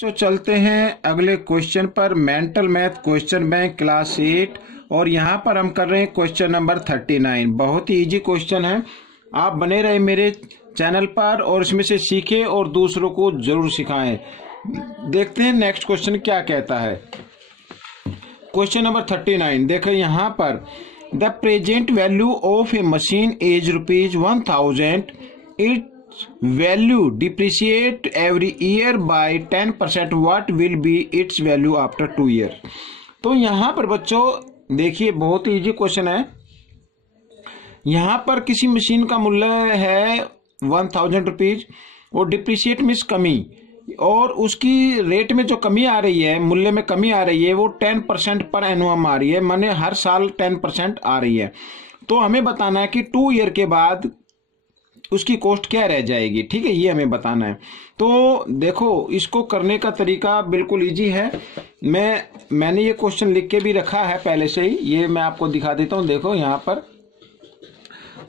तो चलते हैं अगले क्वेश्चन पर। Mental math question bank class 8 और यहाँ पर हम कर रहे हैं क्वेश्चन नंबर 39। बहुत ही इजी क्वेश्चन है, आप बने रहे मेरे चैनल पर और इसमें से सीखें और दूसरों को जरूर सिखाएं। देखते हैं नेक्स्ट क्वेश्चन क्या कहता है। क्वेश्चन नंबर 39 देखो यहाँ पर, the present value of a machine is ₹1000। It value depreciate every year by 10%। What will be its value after 2 year. तो यहाँ पर बच्चों देखिए बहुत ही इजी क्वेश्चन है। यहाँ पर किसी मशीन का मूल्य है ₹1000 और डिप्रिशिएट मीन्स कमी, और उसकी रेट में जो कमी आ रही है, मूल्य में कमी आ रही है, वो 10% पर एनुअम आ रही है, माने हर साल 10% आ रही है। तो हमें बताना है कि 2 ईयर के बाद उसकी कॉस्ट क्या रह जाएगी। ठीक है, ये हमें बताना है। तो देखो इसको करने का तरीका बिल्कुल इजी है। मैंने ये क्वेश्चन लिख के भी रखा है पहले से ही, ये मैं आपको दिखा देता हूँ। देखो यहाँ पर,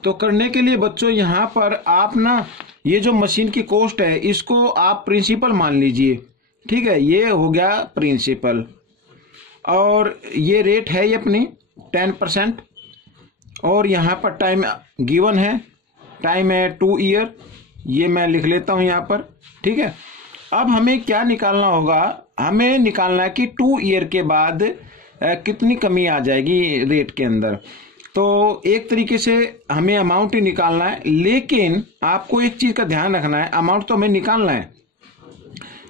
तो करने के लिए बच्चों यहाँ पर आप ना ये जो मशीन की कॉस्ट है इसको आप प्रिंसिपल मान लीजिए। ठीक है, ये हो गया प्रिंसिपल और ये रेट है ये अपनी 10%, और यहाँ पर टाइम गिवन है, टाइम है 2 ईयर, ये मैं लिख लेता हूँ यहाँ पर। ठीक है, अब हमें क्या निकालना होगा, हमें निकालना है कि 2 ईयर के बाद कितनी कमी आ जाएगी रेट के अंदर। तो एक तरीके से हमें अमाउंट ही निकालना है, लेकिन आपको एक चीज का ध्यान रखना है, अमाउंट तो हमें निकालना है।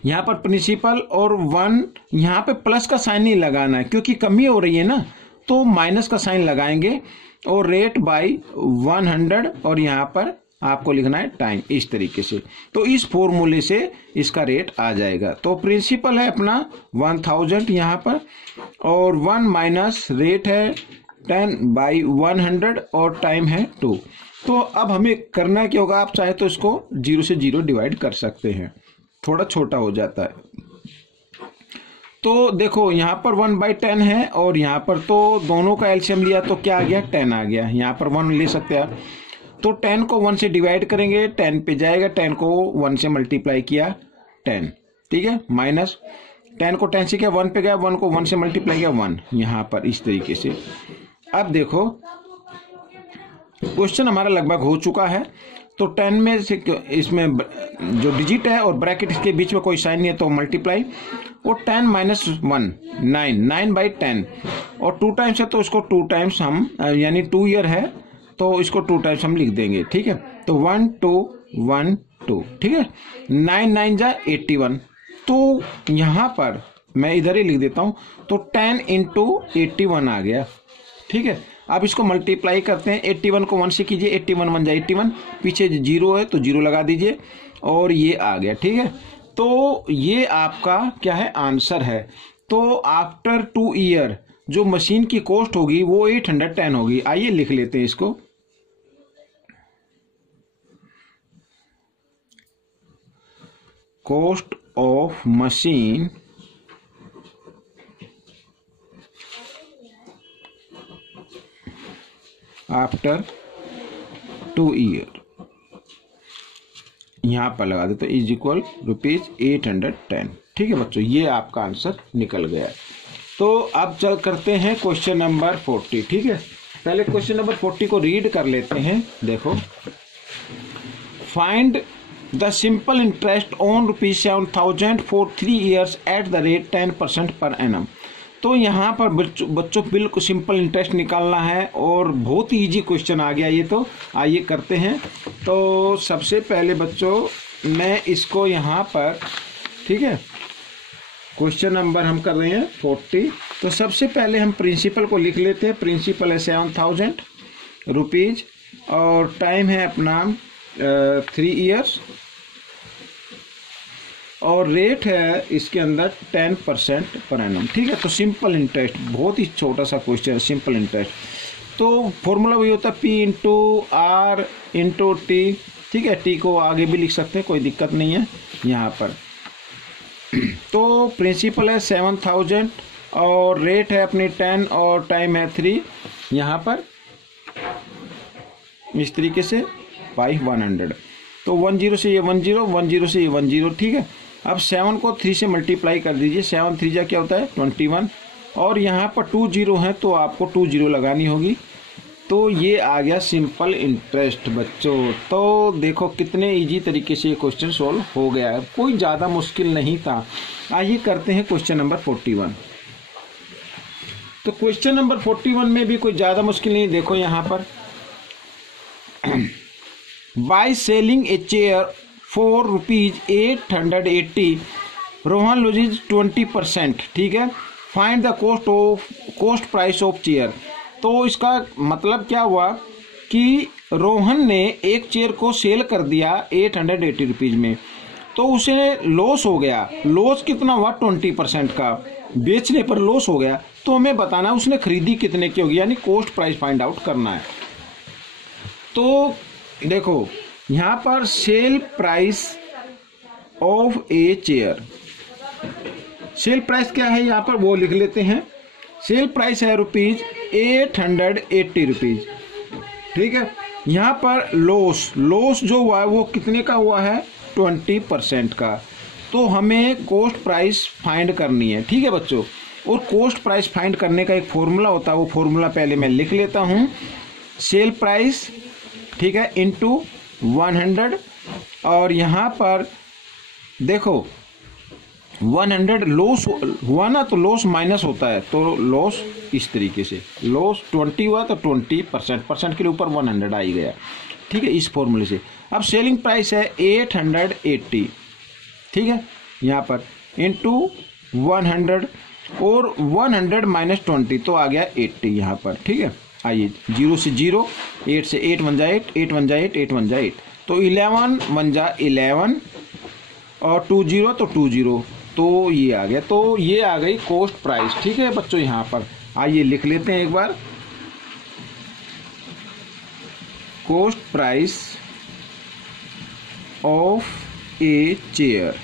यहाँ पर प्रिंसिपल और 1 यहाँ पे प्लस का साइन नहीं लगाना है क्योंकि कमी हो रही है ना, तो माइनस का साइन लगाएंगे और रेट बाय 100 और यहाँ पर आपको लिखना है टाइम, इस तरीके से। तो इस फॉर्मूले से इसका रेट आ जाएगा। तो प्रिंसिपल है अपना 1000 यहाँ पर, और 1 माइनस रेट है 10/100 और टाइम है 2। तो अब हमें करना क्या होगा, आप चाहे तो इसको 0 से 0 डिवाइड कर सकते हैं, थोड़ा छोटा हो जाता है। तो देखो यहाँ पर 1/10 है और यहाँ पर तो दोनों का एलसीएम लिया तो क्या आ गया, 10 आ गया। यहाँ पर 1 ले सकते हैं आप, तो 10 को 1 से डिवाइड करेंगे 10 पे जाएगा, 10 को 1 से मल्टीप्लाई किया 10। ठीक है, माइनस 10 को 10 से किया 1 पे गया, 1 को 1 से मल्टीप्लाई किया 1, यहाँ पर इस तरीके से। अब देखो क्वेश्चन हमारा लगभग हो चुका है। तो 10 में से इसमें जो डिजिट है और ब्रैकेट इसके बीच में कोई साइन नहीं है तो मल्टीप्लाई, और 10 माइनस 1 9/10, और 2 टाइम्स है तो उसको 2 टाइम्स हम, यानी 2 ईयर है तो इसको 2 टाइम्स हम लिख देंगे। ठीक है, तो 1 2 1 2। ठीक है, 9 9 जा 81। तो यहाँ पर मैं इधर ही लिख देता हूँ, तो 10 × 81 आ गया। ठीक है, अब इसको मल्टीप्लाई करते हैं, 81 को 1 से कीजिए, 81 1 जा 81, पीछे 0 है तो 0 लगा दीजिए और ये आ गया। ठीक है, तो ये आपका क्या है, आंसर है। तो आफ्टर 2 ईयर जो मशीन की कॉस्ट होगी वो 810 होगी। आइए लिख लेते हैं इसको। Cost of machine after 2 year, यहां पर लगा देते इज इक्वल ₹810। ठीक है बच्चों, ये आपका आंसर निकल गया। तो अब चल करते हैं क्वेश्चन नंबर 40। ठीक है, पहले क्वेश्चन नंबर 40 को रीड कर लेते हैं। देखो, find the simple interest on ₹7000 for 3 years at the rate 10% per annum. तो यहाँ पर बच्चों बिल्कुल सिंपल इंटरेस्ट निकालना है और बहुत ही इजी क्वेश्चन आ गया ये। तो आइए करते हैं। तो सबसे पहले बच्चों मैं इसको यहाँ पर, ठीक है, क्वेश्चन नंबर हम कर रहे हैं 40। तो सबसे पहले हम प्रिंसिपल को लिख लेते हैं। प्रिंसिपल है ₹7000 और टाइम है अपना 3 ईयर्स, और रेट है इसके अंदर 10% पर एनम। ठीक है, तो सिंपल इंटरेस्ट, बहुत ही छोटा सा क्वेश्चन है, सिंपल इंटरेस्ट। तो फॉर्मूला वही होता है P × R × T। ठीक है, T को आगे भी लिख सकते हैं, कोई दिक्कत नहीं है यहाँ पर। तो प्रिंसिपल है 7000 और रेट है अपनी 10 और टाइम है 3, यहाँ पर इस तरीके से बाई 100। तो 10 से ये 10, 10 से ये 10। ठीक है, अब 7 को 3 से मल्टीप्लाई कर दीजिए, 7 3 जा क्या होता है 21, और यहाँ पर 2 जीरो है तो आपको 2 जीरो लगानी होगी। तो ये आ गया सिंपल इंटरेस्ट बच्चों। तो देखो कितने इजी तरीके से ये क्वेश्चन सॉल्व हो गया है, कोई ज़्यादा मुश्किल नहीं था। आइए करते हैं क्वेश्चन नंबर 41। तो क्वेश्चन नंबर 41 में भी कोई ज़्यादा मुश्किल नहीं। देखो यहाँ पर by selling a chair for ₹880 Rohan loses 20%, ठीक है। Find the cost price of chair. तो इसका मतलब क्या हुआ कि रोहन ने एक चेयर को सेल कर दिया 880 रुपीज़ में, तो उसे लॉस हो गया। लॉस कितना हुआ 20% का, बेचने पर लॉस हो गया। तो हमें बताना उसने खरीदी कितने की होगी, यानी कॉस्ट प्राइस फाइंड आउट करना है। तो देखो यहाँ पर sale price of a chair, sale price क्या है यहाँ पर वो लिख लेते हैं। सेल प्राइस है ₹880, ठीक है। यहाँ पर लॉस जो हुआ है वो कितने का हुआ है 20% का। तो हमें कॉस्ट प्राइस फाइंड करनी है, ठीक है बच्चों। और कॉस्ट प्राइस फाइंड करने का एक फॉर्मूला होता है, वो फॉर्मूला पहले मैं लिख लेता हूँ। सेल प्राइस, ठीक है, इंटू 100, और यहाँ पर देखो 100 लॉस हुआ ना, तो लॉस माइनस होता है, तो लॉस इस तरीके से, लॉस 20 हुआ तो 20% के ऊपर 100 आ ही गया, ठीक है, इस फॉर्मूले से। अब सेलिंग प्राइस है 880, ठीक है, यहाँ पर इंटू 100, और 100 माइनस 20 तो आ गया 80 यहाँ पर, ठीक है। आइए 0 से 0, 8 से 8 1 जा 8, 8 1 जा 8, 8 1 जा 8, तो 11 1 जा 11, और 2 0 तो 2 0, तो ये आ गया। तो ये आ गई कॉस्ट प्राइस, ठीक है बच्चों। यहाँ पर आइए लिख लेते हैं एक बार, cost price of a chair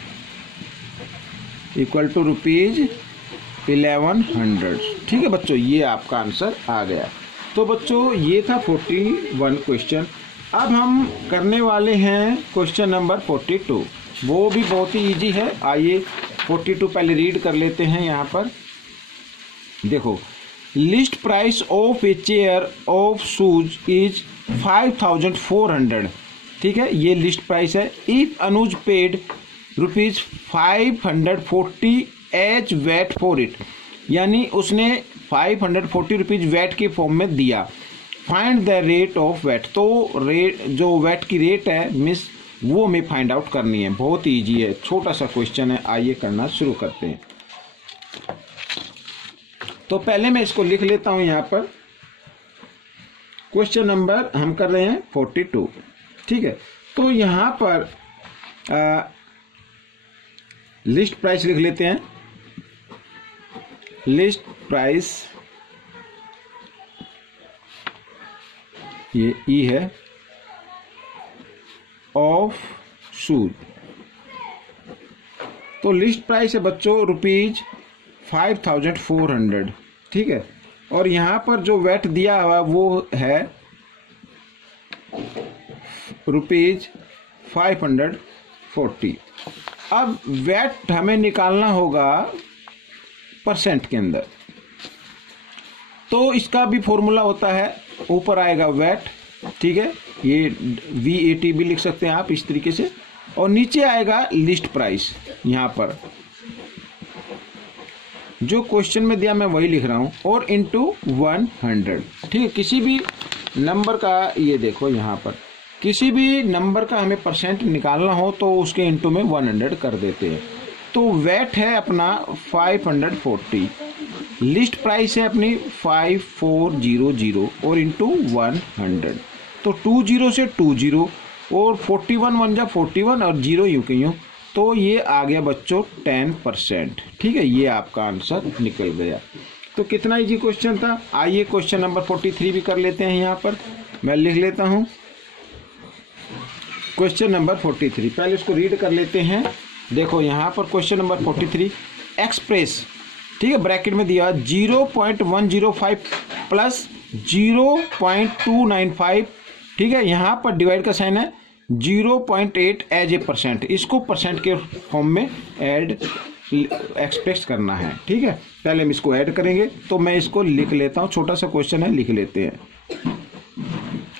equal to ₹1100, ठीक है बच्चों। ये आपका आंसर आ गया। तो बच्चों ये था 41 क्वेश्चन। अब हम करने वाले हैं क्वेश्चन नंबर 42, वो भी बहुत ही इजी है। आइए 42 पहले रीड कर लेते हैं। यहाँ पर देखो, list price of a chair of shoes is 5400, ठीक है, ये लिस्ट प्राइस है। इफ अनुज पेड ₹540 एच वैट फॉर इट, यानी उसने 540 रुपीज़ वैट के फॉर्म में दिया। Find the rate of VAT, तो रेट जो वैट की रेट है मिस वो हमें फाइंड आउट करनी है। बहुत ईजी है, छोटा सा क्वेश्चन है। आइए करना शुरू करते हैं। तो पहले मैं इसको लिख लेता हूं यहाँ पर। क्वेश्चन नंबर हम कर रहे हैं 42, ठीक है। तो यहाँ पर लिस्ट प्राइस लिख लेते हैं। लिस्ट प्राइस ये ई है ऑफ शूज। तो लिस्ट प्राइस है बच्चों ₹5400, ठीक है। और यहाँ पर जो वैट दिया हुआ वो है ₹540। अब वैट हमें निकालना होगा परसेंट के अंदर, तो इसका भी फॉर्मूला होता है। ऊपर आएगा वैट, ठीक है, ये VAT भी लिख सकते हैं आप इस तरीके से, और नीचे आएगा लिस्ट प्राइस। यहाँ पर जो क्वेश्चन में दिया मैं वही लिख रहा हूँ, और इंटू 100, ठीक है। किसी भी नंबर का, ये देखो यहाँ पर किसी भी नंबर का हमें परसेंट निकालना हो तो उसके इंटू में 100 कर देते हैं। तो वैट है अपना 540, लिस्ट प्राइस है अपनी 5400, और इंटू 100, तो 20 से 20, और 41 1 जा 41, और 0 यूं के यूं, तो ये आ गया बच्चों 10%, ठीक है। ये आपका आंसर निकल गया। तो कितना इजी क्वेश्चन था। आइए क्वेश्चन नंबर 43 भी कर लेते हैं। यहाँ पर मैं लिख लेता हूँ क्वेश्चन नंबर 43, पहले इसको रीड कर लेते हैं। देखो यहाँ पर क्वेश्चन नंबर 43, एक्सप्रेस, ठीक है, ब्रैकेट में दिया 0.105 प्लस 0.295, ठीक है। यहाँ पर डिवाइड का साइन है, 0.8 एज ए परसेंट, इसको परसेंट के फॉर्म में ऐड एक्सप्रेस करना है। ठीक है, पहले हम इसको ऐड करेंगे, तो मैं इसको लिख लेता हूँ, छोटा सा क्वेश्चन है, लिख लेते हैं।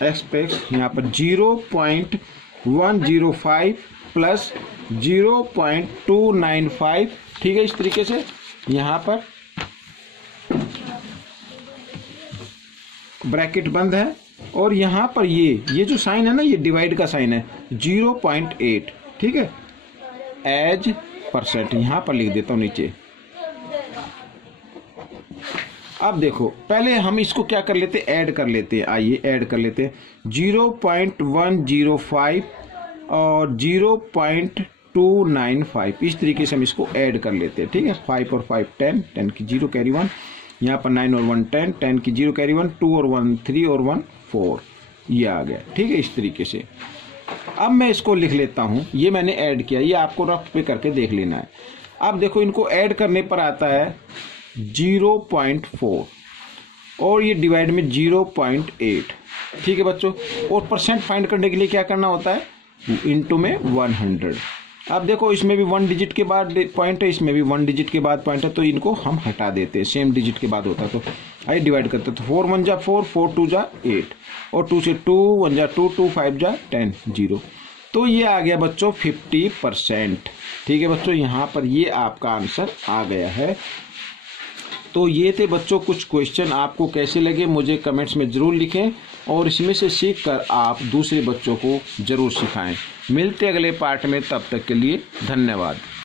एक्सप्रेस यहाँ पर 0.105 प्लस 0.295, ठीक है, इस तरीके से यहाँ पर ब्रैकेट बंद है, और यहाँ पर ये जो साइन है ना, ये डिवाइड का साइन है, 0.8, ठीक है, एज परसेंट यहाँ पर लिख देता हूँ नीचे। अब देखो, पहले हम इसको क्या कर लेते हैं, ऐड कर लेते हैं। आइए ऐड कर लेते हैं, 0.105 और 0.295, इस तरीके से हम इसको ऐड कर लेते हैं। ठीक है, 5 और 5 10, 10 की 0 कैरी 1, यहाँ पर 9 और 1 10, 10 की 0 कैरी 1, 2 और 1 3 और 1 4, ये आ गया। ठीक है, इस तरीके से अब मैं इसको लिख लेता हूँ, ये मैंने ऐड किया, ये आपको रफ पे करके देख लेना है। अब देखो, इनको ऐड करने पर आता है 0.4 और ये डिवाइड में 0.8। ठीक है बच्चों, और परसेंट फाइंड करने के लिए क्या करना होता है, इनटू में 100। अब देखो, इसमें भी 1 डिजिट के बाद पॉइंट है, इसमें भी 1 डिजिट के बाद पॉइंट है, तो इनको हम हटा देते हैं, सेम डिजिट के बाद होता है। तो आइए डिवाइड करते हैं, तो 4 1 जा 4, 4 2 जा 8, और 2 से 2 1 जा 2, 2 5 जा 10, 0। तो ये आ गया बच्चों 50%। ठीक है बच्चों, यहाँ पर ये आपका आंसर आ गया है। तो ये थे बच्चों कुछ क्वेश्चन, आपको कैसे लगे मुझे कमेंट्स में ज़रूर लिखें, और इसमें से सीखकर आप दूसरे बच्चों को ज़रूर सिखाएं। मिलते अगले पार्ट में, तब तक के लिए धन्यवाद।